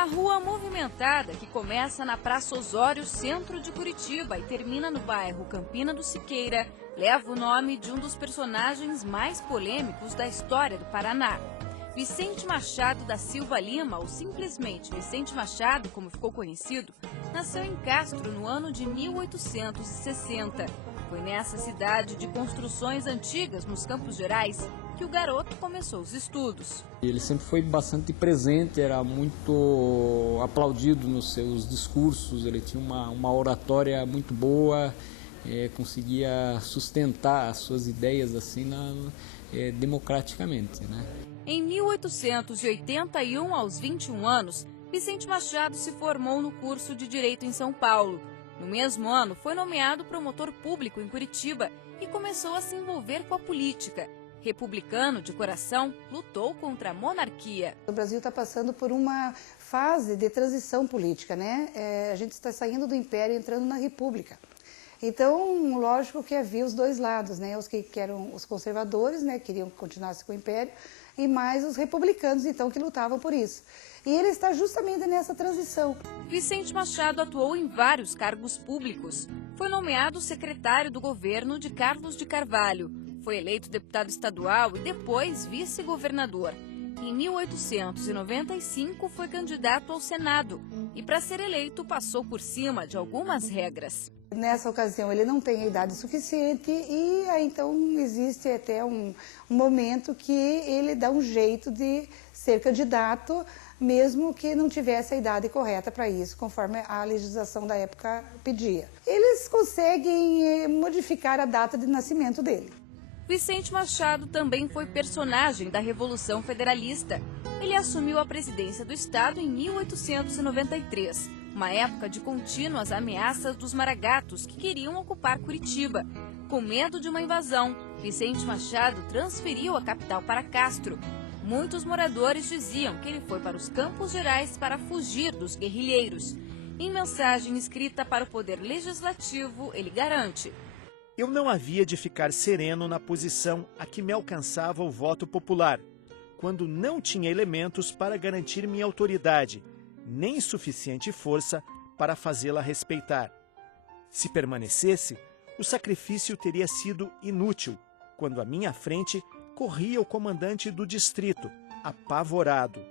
A rua movimentada, que começa na Praça Osório, centro de Curitiba, e termina no bairro Campina do Siqueira, leva o nome de um dos personagens mais polêmicos da história do Paraná. Vicente Machado da Silva Lima, ou simplesmente Vicente Machado, como ficou conhecido, nasceu em Castro no ano de 1860. Foi nessa cidade de construções antigas, nos Campos Gerais, que o garoto começou os estudos. Ele sempre foi bastante presente, era muito aplaudido nos seus discursos, ele tinha uma oratória muito boa, conseguia sustentar as suas ideias assim democraticamente, né? Em 1881, aos 21 anos, Vicente Machado se formou no curso de Direito em São Paulo. No mesmo ano, foi nomeado promotor público em Curitiba e começou a se envolver com a política. Republicano de coração, lutou contra a monarquia. O Brasil está passando por uma fase de transição política, né? A gente está saindo do Império e entrando na República. Então, lógico que havia os dois lados, né? Os que eram os conservadores, né? Queriam que continuasse com o Império, e mais os republicanos, então, que lutavam por isso. E ele está justamente nessa transição. Vicente Machado atuou em vários cargos públicos. Foi nomeado secretário do governo de Carlos de Carvalho. Foi eleito deputado estadual e depois vice-governador. Em 1895 foi candidato ao Senado e, para ser eleito, passou por cima de algumas regras. Nessa ocasião ele não tem a idade suficiente e aí, então existe até um momento que ele dá um jeito de ser candidato, mesmo que não tivesse a idade correta para isso, conforme a legislação da época pedia. Eles conseguem modificar a data de nascimento dele. Vicente Machado também foi personagem da Revolução Federalista. Ele assumiu a presidência do Estado em 1893, uma época de contínuas ameaças dos maragatos que queriam ocupar Curitiba. Com medo de uma invasão, Vicente Machado transferiu a capital para Castro. Muitos moradores diziam que ele foi para os Campos Gerais para fugir dos guerrilheiros. Em mensagem escrita para o Poder Legislativo, ele garante: eu não havia de ficar sereno na posição a que me alcançava o voto popular, quando não tinha elementos para garantir minha autoridade, nem suficiente força para fazê-la respeitar. Se permanecesse, o sacrifício teria sido inútil, quando à minha frente corria o comandante do distrito, apavorado.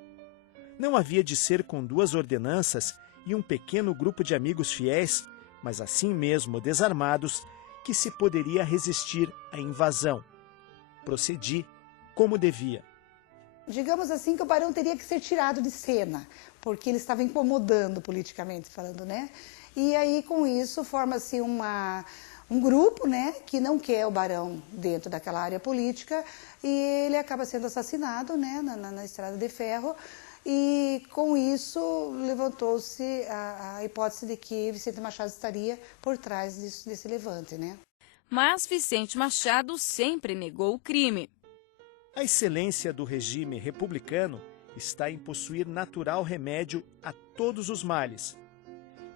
Não havia de ser com 2 ordenanças e um pequeno grupo de amigos fiéis, mas assim mesmo desarmados, que se poderia resistir à invasão. Procedi como devia. Digamos assim que o barão teria que ser tirado de cena, porque ele estava incomodando politicamente falando, né? E aí com isso forma-se um grupo, né, que não quer o barão dentro daquela área política e ele acaba sendo assassinado, né, na Estrada de Ferro. E com isso levantou-se a hipótese de que Vicente Machado estaria por trás desse levante, né? Mas Vicente Machado sempre negou o crime. A excelência do regime republicano está em possuir natural remédio a todos os males.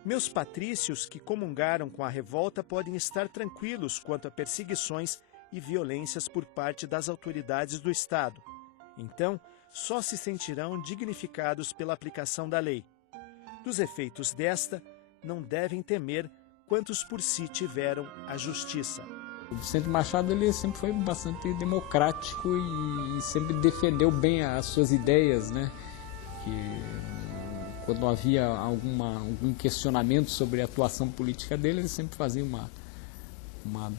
Meus patrícios que comungaram com a revolta podem estar tranquilos quanto a perseguições e violências por parte das autoridades do Estado. Então, só se sentirão dignificados pela aplicação da lei. Dos efeitos desta, não devem temer quantos por si tiveram a justiça. O Vicente Machado ele sempre foi bastante democrático e sempre defendeu bem as suas ideias, né? Que quando havia algum questionamento sobre a atuação política dele, ele sempre fazia uma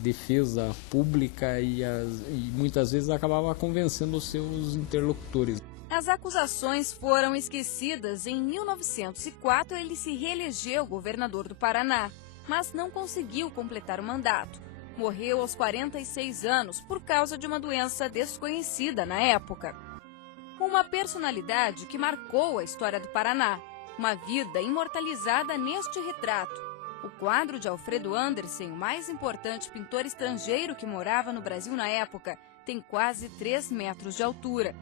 defesa pública e muitas vezes acabava convencendo os seus interlocutores. As acusações foram esquecidas. Em 1904, ele se reelegeu governador do Paraná, mas não conseguiu completar o mandato. Morreu aos 46 anos por causa de uma doença desconhecida na época. Uma personalidade que marcou a história do Paraná, uma vida imortalizada neste retrato. O quadro de Alfredo Andersen, o mais importante pintor estrangeiro que morava no Brasil na época, tem quase 3 metros de altura.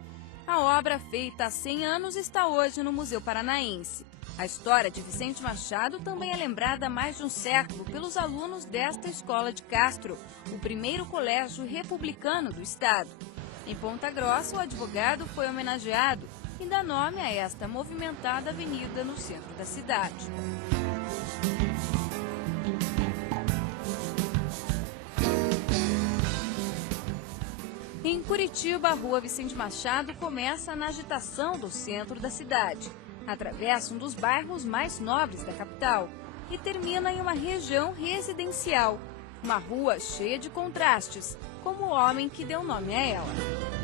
A obra, feita há 100 anos, está hoje no Museu Paranaense. A história de Vicente Machado também é lembrada há mais de um século pelos alunos desta escola de Castro, o primeiro colégio republicano do estado. Em Ponta Grossa, o advogado foi homenageado e dá nome a esta movimentada avenida no centro da cidade. Em Curitiba, a Rua Vicente Machado começa na agitação do centro da cidade, atravessa um dos bairros mais nobres da capital e termina em uma região residencial, uma rua cheia de contrastes, como o homem que deu nome a ela.